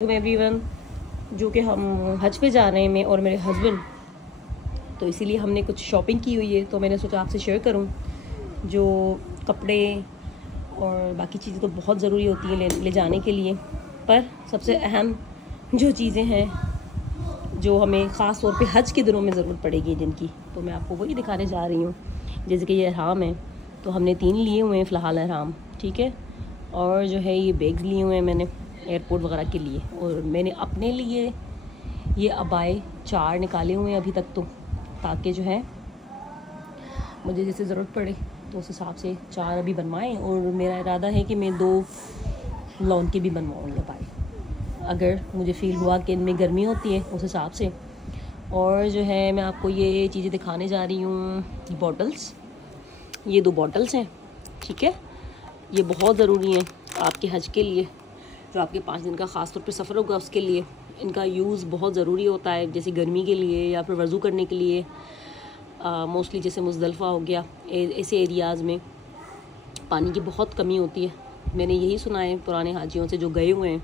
Everyone, जो कि हम हज पे जा रहे हैं मैं और मेरे हस्बैंड, तो इसीलिए हमने कुछ शॉपिंग की हुई है। तो मैंने सोचा आपसे शेयर करूं। जो कपड़े और बाकी चीज़ें तो बहुत ज़रूरी होती है ले जाने के लिए, पर सबसे अहम जो चीज़ें हैं जो हमें ख़ास तौर पे हज के दिनों में ज़रूरत पड़ेगी जिनकी, तो मैं आपको वही दिखाने जा रही हूँ। जैसे कि ये अहराम है, तो हमने 3 लिए हुए हैं फ़िलहाल अहराम, ठीक है। और जो है ये बैग लिए हुए हैं मैंने एयरपोर्ट वगैरह के लिए, और मैंने अपने लिए ये अबाए 4 निकाले हुए हैं अभी तक, तो ताकि जो है मुझे जैसे ज़रूरत पड़े तो उस हिसाब से 4 अभी बनवाएं। और मेरा इरादा है कि मैं 2 लॉन के भी बनवाऊँगी अबाए, अगर मुझे फ़ील हुआ कि इनमें गर्मी होती है उस हिसाब से। और जो है मैं आपको ये चीज़ें दिखाने जा रही हूँ। बॉटल्स, ये 2 बॉटल्स हैं, ठीक है। ये बहुत ज़रूरी हैं आपके हज के लिए, जो आपके 5 दिन का ख़ास तौर पे सफ़र होगा उसके लिए इनका यूज़ बहुत ज़रूरी होता है। जैसे गर्मी के लिए या फिर वज़ू करने के लिए, मोस्टली जैसे मुज़दलिफ़ा हो गया, ऐसे एरियाज़ में पानी की बहुत कमी होती है। मैंने यही सुना है पुराने हाजियों से जो गए हुए हैं,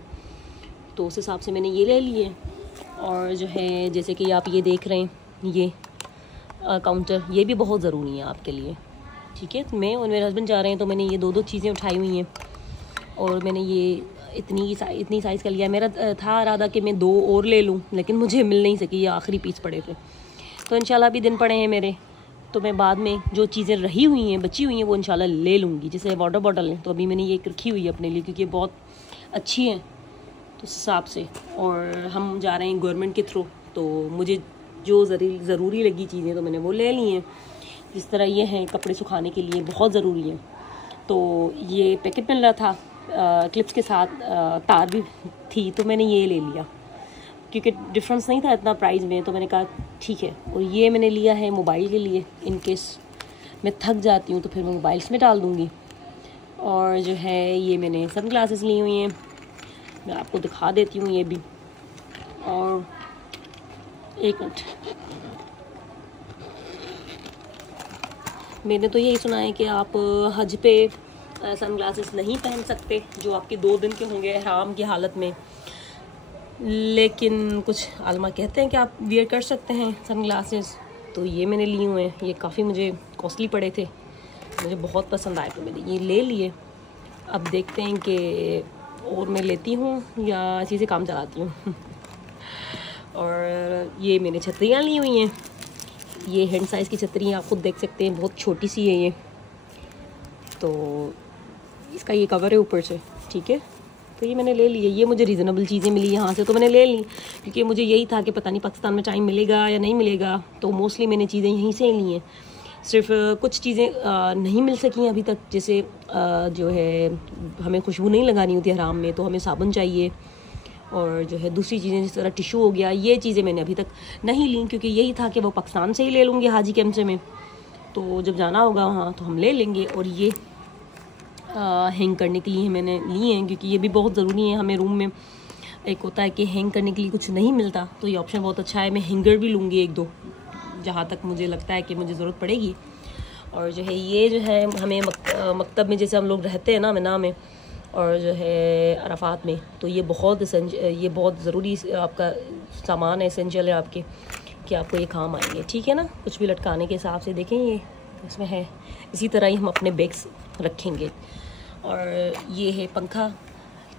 तो उस हिसाब से मैंने ये ले लिए। और जो है जैसे कि आप ये देख रहे हैं, ये काउंटर, ये भी बहुत ज़रूरी है आपके लिए, ठीक है। मैं और मेरे हस्बैंड जा रहे हैं, तो मैंने ये 2 चीज़ें उठाई हुई हैं। और मैंने ये इतनी साइज़ का लिया। मेरा था इरादा कि मैं 2 और ले लूँ, लेकिन मुझे मिल नहीं सकी, ये आखिरी पीस पड़े थे। तो इंशाल्लाह अभी दिन पड़े हैं मेरे, तो मैं बाद में जो चीज़ें रही हुई हैं, बची हुई हैं, वो इंशाल्लाह ले लूँगी। जैसे वाटर बॉटल है, तो अभी मैंने ये रखी हुई है अपने लिए, क्योंकि बहुत अच्छी है तो उस हिसाब से। और हम जा रहे हैं गवर्नमेंट के थ्रू, तो मुझे जो ज़रूरी लगी चीज़ें तो मैंने वो ले ली हैं। जिस तरह ये हैं कपड़े सुखाने के लिए बहुत ज़रूरी है, तो ये पैकेट मिल रहा था क्लिप्स के साथ, तार भी थी, तो मैंने ये ले लिया क्योंकि डिफरेंस नहीं था इतना प्राइस में, तो मैंने कहा ठीक है। और ये मैंने लिया है मोबाइल के लिए, इन केस मैं थक जाती हूँ तो फिर मैं मोबाइल्स में डाल दूँगी। और जो है ये मैंने सन ग्लासेस ली हुई हैं, मैं आपको दिखा देती हूँ ये भी। और एक मिनट, मैंने तो यही सुना है कि आप हज पे सन ग्लासेस नहीं पहन सकते जो आपके 2 दिन के होंगे एहराम की हालत में, लेकिन कुछ आलमा कहते हैं कि आप वियर कर सकते हैं सन ग्लासेस। तो ये मैंने लिए हुए हैं, ये काफ़ी मुझे कॉस्टली पड़े थे, मुझे बहुत पसंद आए तो मैंने ये ले लिए। अब देखते हैं कि और मैं लेती हूँ या इसी से काम चलाती हूँ। और ये मैंने छतरियाँ ली हुई हैं, ये हैंड साइज़ की छतरी आप खुद देख सकते हैं, बहुत छोटी सी है ये। तो इसका ये कवर है ऊपर से, ठीक है। तो ये मैंने ले ली है, ये मुझे रीज़नेबल चीज़ें मिली यहाँ से, तो मैंने ले ली, क्योंकि मुझे यही था कि पता नहीं पाकिस्तान में टाइम मिलेगा या नहीं मिलेगा। तो मोस्टली मैंने चीज़ें यहीं से ली हैं। सिर्फ कुछ चीज़ें नहीं मिल सकी अभी तक, जैसे जो है हमें खुशबू नहीं लगानी होती हराम में, तो हमें साबुन चाहिए। और जो है दूसरी चीज़ें जिस तरह टिशू हो गया, ये चीज़ें मैंने अभी तक नहीं ली, क्योंकि यही था कि वो पाकिस्तान से ही ले लूँगी हाजी कैंप से में, तो जब जाना होगा वहाँ तो हम ले लेंगे। और ये हैंग करने के लिए मैंने लिए हैं, क्योंकि ये भी बहुत ज़रूरी है हमें रूम में। एक होता है कि हैंग करने के लिए कुछ नहीं मिलता, तो ये ऑप्शन बहुत अच्छा है। मैं हैंगर भी लूँगी 1-2, जहाँ तक मुझे लगता है कि मुझे ज़रूरत पड़ेगी। और जो है ये जो है हमें मकतब में जैसे हम लोग रहते हैं ना मिना में, और जो है अरफात में, तो ये बहुत ज़रूरी आपका सामान है, एसेंशियल है आपके, कि आपको ये काम आएंगे, ठीक है ना। कुछ भी लटकाने के हिसाब से देखें ये इसमें है, इसी तरह ही हम अपने बैग्स रखेंगे। और ये है पंखा,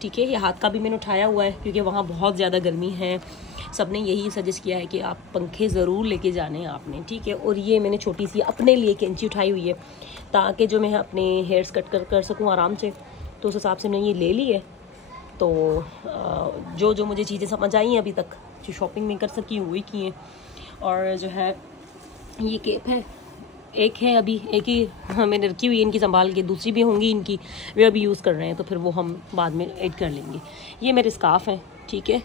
ठीक है। ये हाथ का भी मैंने उठाया हुआ है, क्योंकि वहाँ बहुत ज़्यादा गर्मी है। सब ने यही सजेस्ट किया है कि आप पंखे ज़रूर लेके जाने हैं आपने, ठीक है। और ये मैंने छोटी सी अपने लिए कैंची उठाई हुई है, ताकि जो मैं अपने हेयर्स कट कर सकूँ आराम से, तो उस हिसाब से मैंने ये ले ली है। तो जो मुझे चीज़ें समझ आई हैं अभी तक, जो शॉपिंग में कर सकी वही की हैं। और जो है ये केप है, एक है अभी, एक ही मैंने रखी हुई है इनकी संभाल के, दूसरी भी होंगी इनकी, वे अभी यूज़ कर रहे हैं, तो फिर वो हम बाद में ऐड कर लेंगे। ये मेरे स्कार्फ़ हैं, ठीक है,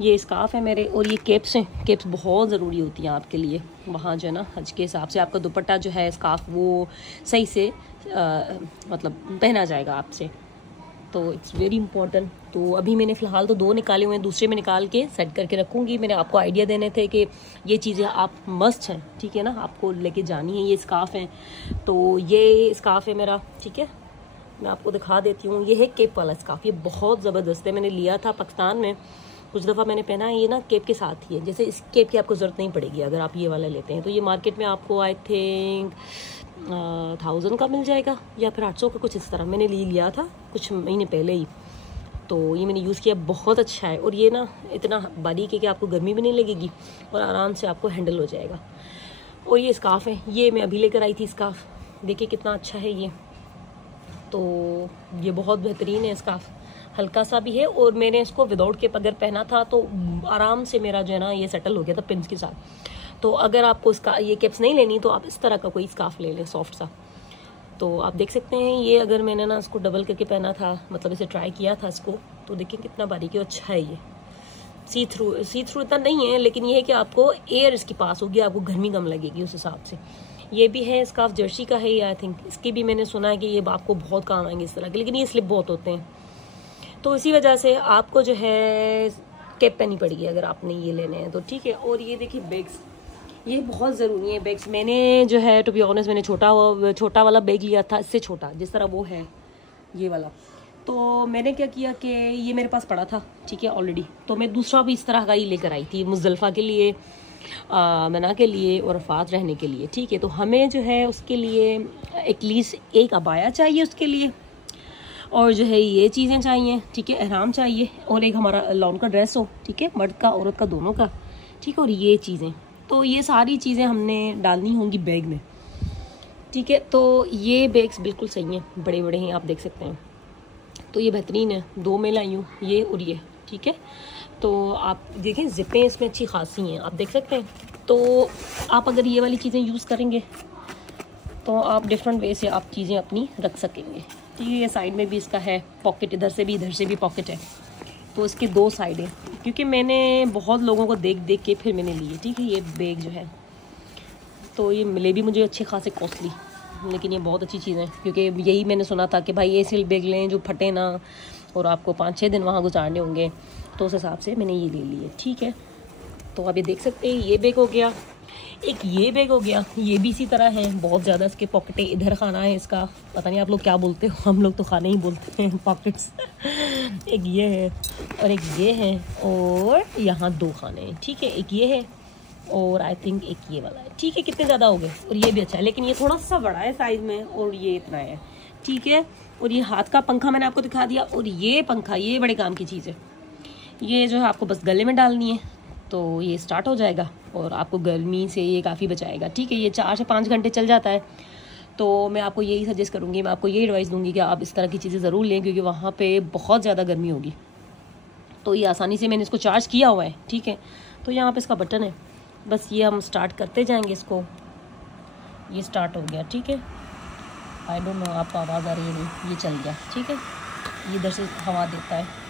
ये स्कार्फ़ है मेरे। और ये केप्स हैं, केप्स बहुत ज़रूरी होती हैं आपके लिए वहाँ जो है ना हज के हिसाब से। आपका दुपट्टा जो है स्कार्फ़ वो सही से मतलब पहना जाएगा आपसे, तो इट्स वेरी इंपॉर्टेंट। तो अभी मैंने फ़िलहाल तो 2 निकाले हुए हैं, दूसरे में निकाल के सेट करके रखूँगी। मैंने आपको आइडिया देने थे कि ये चीज़ें आप मस्ट हैं, ठीक है ना, आपको लेके जानी है। ये स्कार्फ़ है, तो ये स्कार्फ़ है मेरा, ठीक है। मैं आपको दिखा देती हूँ। ये है केप वाला स्कार्फ, ये बहुत ज़बरदस्त है। मैंने लिया था पाकिस्तान में, कुछ दफ़ा मैंने पहना है। ये ना केप के साथ ही है, जैसे इस केप की आपको ज़रूरत नहीं पड़ेगी अगर आप ये वाला लेते हैं। तो ये मार्केट में आपको आई थिंक 1000 का मिल जाएगा या फिर 800 का, कुछ इस तरह। मैंने लिया था कुछ महीने पहले ही, तो ये मैंने यूज़ किया, बहुत अच्छा है। और ये ना इतना बारीक है कि आपको गर्मी भी नहीं लगेगी और आराम से आपको हैंडल हो जाएगा। और ये स्कार्फ़ है, ये मैं अभी लेकर आई थी स्कार्फ़, देखिए कितना अच्छा है ये। तो ये बहुत बेहतरीन है स्कार्फ़, हल्का सा भी है। और मैंने इसको विदाउट केप अगर पहना था तो आराम से मेरा जो है ना ये सेटल हो गया था पिन्स के साथ। तो अगर आपको इसका ये केप्स नहीं लेनी तो आप इस तरह का कोई स्कार्फ ले लें सॉफ्ट सा। तो आप देख सकते हैं ये अगर मैंने ना इसको डबल करके पहना था, मतलब इसे ट्राई किया था इसको, तो देखिए कितना बारीक है, अच्छा है। ये सी थ्रू इतना नहीं है, लेकिन ये है कि आपको एयर इसकी पास होगी, आपको गर्मी कम लगेगी उस हिसाब से। ये भी है स्कार्फ, जर्सी का है ये आई थिंक। इसकी भी मैंने सुना है कि ये आपको बहुत काम आएंगे इस तरह के, लेकिन ये स्लिप बहुत होते हैं। तो इसी वजह से आपको जो है कैप पहनी पड़ेगी अगर आपने ये लेने हैं तो, ठीक है। और ये देखिए बैग्स, ये बहुत ज़रूरी है बैग्स। मैंने जो है टू बी ऑनेस्ट मैंने छोटा वाला बैग लिया था, इससे छोटा जिस तरह वो है ये वाला। तो मैंने क्या किया कि ये मेरे पास पड़ा था, ठीक है ऑलरेडी, तो मैं दूसरा भी इस तरह का ही लेकर आई थी मुज़दलिफ़ा के लिए, मना के लिए और अरफात रहने के लिए, ठीक है। तो हमें जो है उसके लिए एटलीस्ट एक अबाया चाहिए उसके लिए, और जो है ये चीज़ें चाहिए, ठीक है, एहराम चाहिए, और एक हमारा लॉन का ड्रेस हो, ठीक है, मर्द का औरत का दोनों का, ठीक है। और ये चीज़ें, तो ये सारी चीज़ें हमने डालनी होंगी बैग में, ठीक है। तो ये बैग्स बिल्कुल सही हैं, बड़े बड़े हैं, आप देख सकते हैं। तो ये बेहतरीन है, 2 में लाई हूँ, ये और ये, ठीक है। तो आप देखें जिपें इसमें अच्छी खासी हैं, आप देख सकते हैं। तो आप अगर ये वाली चीज़ें यूज़ करेंगे तो आप डिफरेंट वे से आप चीज़ें अपनी रख सकेंगे, ठीक है। ये साइड में भी इसका है पॉकेट, इधर से भी पॉकेट है। तो इसके 2 साइड है, क्योंकि मैंने बहुत लोगों को देख देख के फिर मैंने लिए, ठीक है। ये बैग जो है तो ये मिले भी मुझे अच्छे खासे कॉस्टली, लेकिन ये बहुत अच्छी चीज़ है, क्योंकि यही मैंने सुना था कि भाई ऐसे बैग लें जो फटे ना और आपको 5-6 दिन वहाँ गुजारने होंगे, तो उस हिसाब से मैंने ये ले लिए, ठीक है। तो आप ये देख सकते हैं, ये बैग हो गया, एक ये बैग हो गया, ये भी इसी तरह है, बहुत ज़्यादा इसके पॉकेटें। इधर खाना है इसका, पता नहीं आप लोग क्या बोलते हो, हम लोग तो खाने ही बोलते हैं पॉकेट्स। एक ये है और एक ये है, और यहाँ 2 खाने हैं, ठीक है। एक ये है और आई थिंक एक ये वाला है, ठीक है। कितने ज़्यादा हो गए, और ये भी अच्छा है, लेकिन ये थोड़ा सा बड़ा है साइज़ में, और ये इतना है, ठीक है। और ये हाथ का पंखा मैंने आपको दिखा दिया, और ये पंखा ये बड़े काम की चीज़ है। ये जो है आपको बस गले में डालनी है तो ये स्टार्ट हो जाएगा और आपको गर्मी से ये काफ़ी बचाएगा, ठीक है। ये 4 से 5 घंटे चल जाता है। तो मैं आपको यही सजेस्ट करूँगी, मैं आपको यही एडवाइस दूँगी कि आप इस तरह की चीज़ें ज़रूर लें, क्योंकि वहाँ पे बहुत ज़्यादा गर्मी होगी। तो ये आसानी से मैंने इसको चार्ज किया हुआ है, ठीक है। तो यहाँ पे इसका बटन है, बस ये हम स्टार्ट करते जाएंगे इसको। ये स्टार्ट हो गया, ठीक है। आई डोंट नो आपको आवाज़ आ रही है नहीं, ये चल गया, ठीक है। ये इधर से हवा देता है,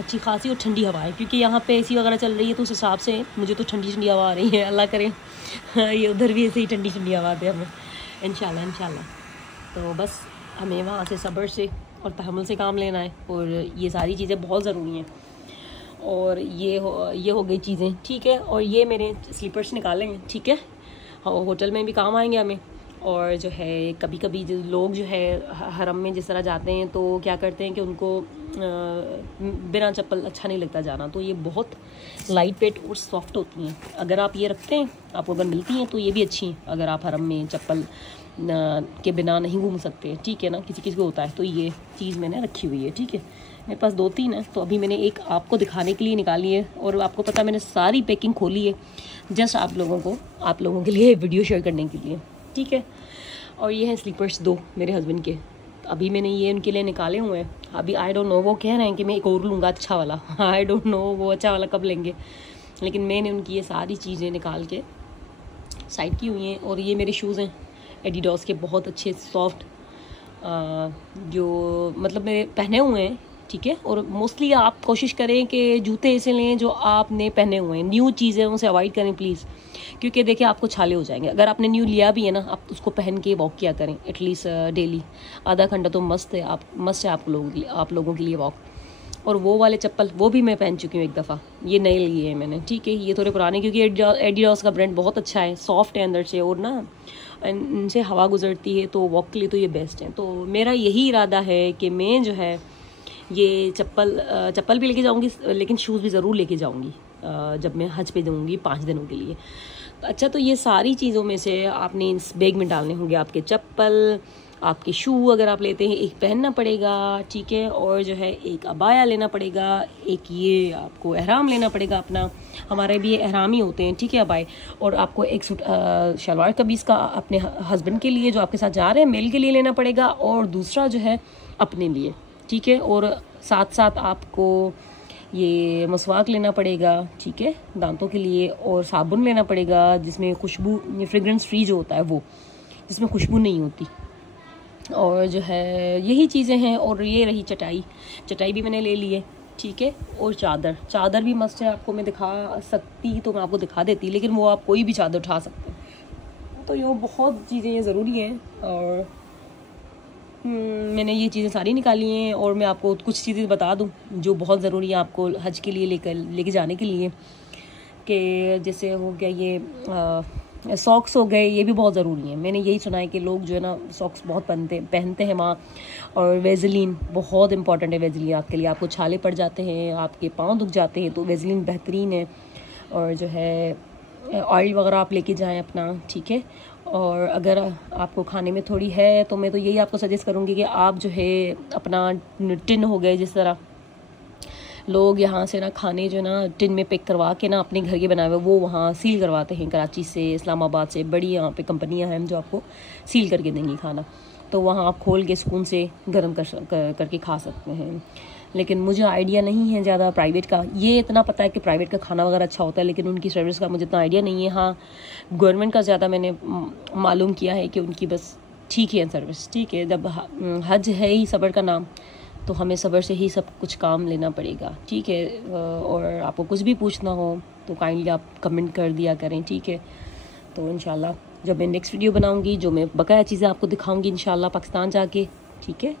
अच्छी खासी और ठंडी हवा है, क्योंकि यहाँ पे एसी वगैरह चल रही है, तो उस हिसाब से मुझे तो ठंडी ठंडी हवा आ रही है। अल्लाह करे ये उधर भी ऐसे ही ठंडी ठंडी हवा दे हमें, इंशाल्लाह। तो बस हमें वहाँ से सब्र से और तहम्मुल से काम लेना है, और ये सारी चीज़ें बहुत ज़रूरी हैं। और ये हो गई चीज़ें, ठीक है। और ये मेरे स्लीपर्स निकाले हैं, ठीक है, होटल में भी काम आएंगे हमें। और जो है कभी कभी जो लोग जो है हरम में जिस तरह जाते हैं तो क्या करते हैं कि उनको बिना चप्पल अच्छा नहीं लगता जाना, तो ये बहुत लाइट वेट और सॉफ्ट होती हैं। अगर आप ये रखते हैं, आपको अगर मिलती हैं तो ये भी अच्छी हैं, अगर आप हरम में चप्पल के बिना नहीं घूम सकते, ठीक है ना, किसी को होता है। तो ये चीज़ मैंने रखी हुई है, ठीक है। मेरे पास 2-3 है, तो अभी मैंने एक आपको दिखाने के लिए निकाली है, और आपको पता मैंने सारी पैकिंग खोली है जस्ट आप लोगों के लिए वीडियो शेयर करने के लिए, ठीक है। और ये हैं स्लीपर्स 2 मेरे हस्बैंड के, अभी मैंने ये उनके लिए निकाले हुए हैं। अभी आई डोंट नो, वो कह रहे हैं कि मैं एक और लूँगा अच्छा वाला, आई डोंट नो वो अच्छा वाला कब लेंगे, लेकिन मैंने उनकी ये सारी चीज़ें निकाल के साइड की हुई हैं। और ये मेरे शूज़ हैं एडिडास के, बहुत अच्छे सॉफ्ट, जो मतलब मेरे पहने हुए हैं, ठीक है। और मोस्टली आप कोशिश करें कि जूते ऐसे लें जो आपने पहने हुए हैं, न्यू चीज़ें उनसे अवॉइड करें प्लीज़, क्योंकि देखिए आपको छाले हो जाएंगे। अगर आपने न्यू लिया भी है ना, आप उसको पहन के वॉक किया करें एटलीस्ट डेली, आधा घंटा तो मस्त है आप लोगों के लिए वॉक। और वो वाले चप्पल वो भी मैं पहन चुकी हूँ एक दफ़ा, ये नए लिए हैं मैंने, ठीक है। ये थोड़े पुराने, क्योंकि एडिडास का ब्रांड बहुत अच्छा है, सॉफ्ट है अंदर से, और ना इनसे हवा गुजरती है, तो वॉक के लिए तो ये बेस्ट है। तो मेरा यही इरादा है कि मैं जो है ये चप्पल भी लेके जाऊँगी, लेकिन शूज़ भी ज़रूर लेके जाऊँगी जब मैं हज पे जाऊँगी 5 दिनों के लिए। अच्छा, तो ये सारी चीज़ों में से आपने इस बैग में डालने होंगे आपके चप्पल, आपके शू अगर आप लेते हैं एक पहनना पड़ेगा, ठीक है, और जो है एक अबाया लेना पड़ेगा, एक ये आपको एहराम लेना पड़ेगा अपना, हमारे भी एहराम ही होते हैं, ठीक है, अबाए। और आपको एक सूट शलवार कमीज़ का अपने हस्बैंड के लिए जो आपके साथ जा रहे हैं मेल के लिए लेना पड़ेगा, और दूसरा जो है अपने लिए, ठीक है। और साथ साथ आपको ये मसवाक लेना पड़ेगा, ठीक है, दांतों के लिए, और साबुन लेना पड़ेगा जिसमें खुशबू, फ्रेगरेंस फ्री जो होता है वो, जिसमें खुशबू नहीं होती, और जो है यही चीज़ें हैं। और ये रही चटाई भी मैंने ले ली है, ठीक है। और चादर भी मस्त है, आपको मैं दिखा सकती तो मैं आपको दिखा देती, लेकिन वो आप कोई भी चादर उठा सकते हैं। तो ये बहुत चीज़ें ये ज़रूरी हैं, और मैंने ये चीज़ें सारी निकाली हैं। और मैं आपको कुछ चीज़ें बता दूं जो बहुत ज़रूरी है आपको हज के लिए लेके जाने के लिए, कि जैसे हो गया ये सॉक्स हो गए, ये भी बहुत ज़रूरी है। मैंने यही सुना है कि लोग जो है ना सॉक्स बहुत पहनते हैं वहाँ। और वेज़लीन बहुत इंपॉर्टेंट है, वेज़लीन आपके लिए, आपको छाले पड़ जाते हैं, आपके पाँव दुख जाते हैं, तो वेज़लीन बेहतरीन है। और जो है ऑयल वगैरह आप लेके जाएं अपना, ठीक है। और अगर आपको खाने में थोड़ी है तो मैं तो यही आपको सजेस्ट करूँगी कि आप जो है अपना टिन हो गए, जिस तरह लोग यहाँ से ना खाने जो ना टिन में पैक करवा के ना अपने घर के बनाए हुए वो वहाँ सील करवाते हैं, कराची से, इस्लामाबाद से, बड़ी यहाँ पे कंपनियाँ हैं जो आपको सील करके देंगी खाना, तो वहाँ आप खोल के सुकून से गर्म करके खा सकते हैं। लेकिन मुझे आइडिया नहीं है ज़्यादा प्राइवेट का, ये इतना पता है कि प्राइवेट का खाना वगैरह अच्छा होता है, लेकिन उनकी सर्विस का मुझे इतना आइडिया नहीं है। हाँ, गवर्नमेंट का ज़्यादा मैंने मालूम किया है कि उनकी बस ठीक है सर्विस, ठीक है। जब हज है ही सब्र का नाम, तो हमें सब्र से ही सब कुछ काम लेना पड़ेगा, ठीक है। और आपको कुछ भी पूछना हो तो काइंडली आप कमेंट कर दिया करें, ठीक है। तो इंशाल्लाह जब मैं नेक्स्ट वीडियो बनाऊंगी, जो मैं बकाया चीज़ें आपको दिखाऊंगी इंशाल्लाह पाकिस्तान जाके, ठीक है।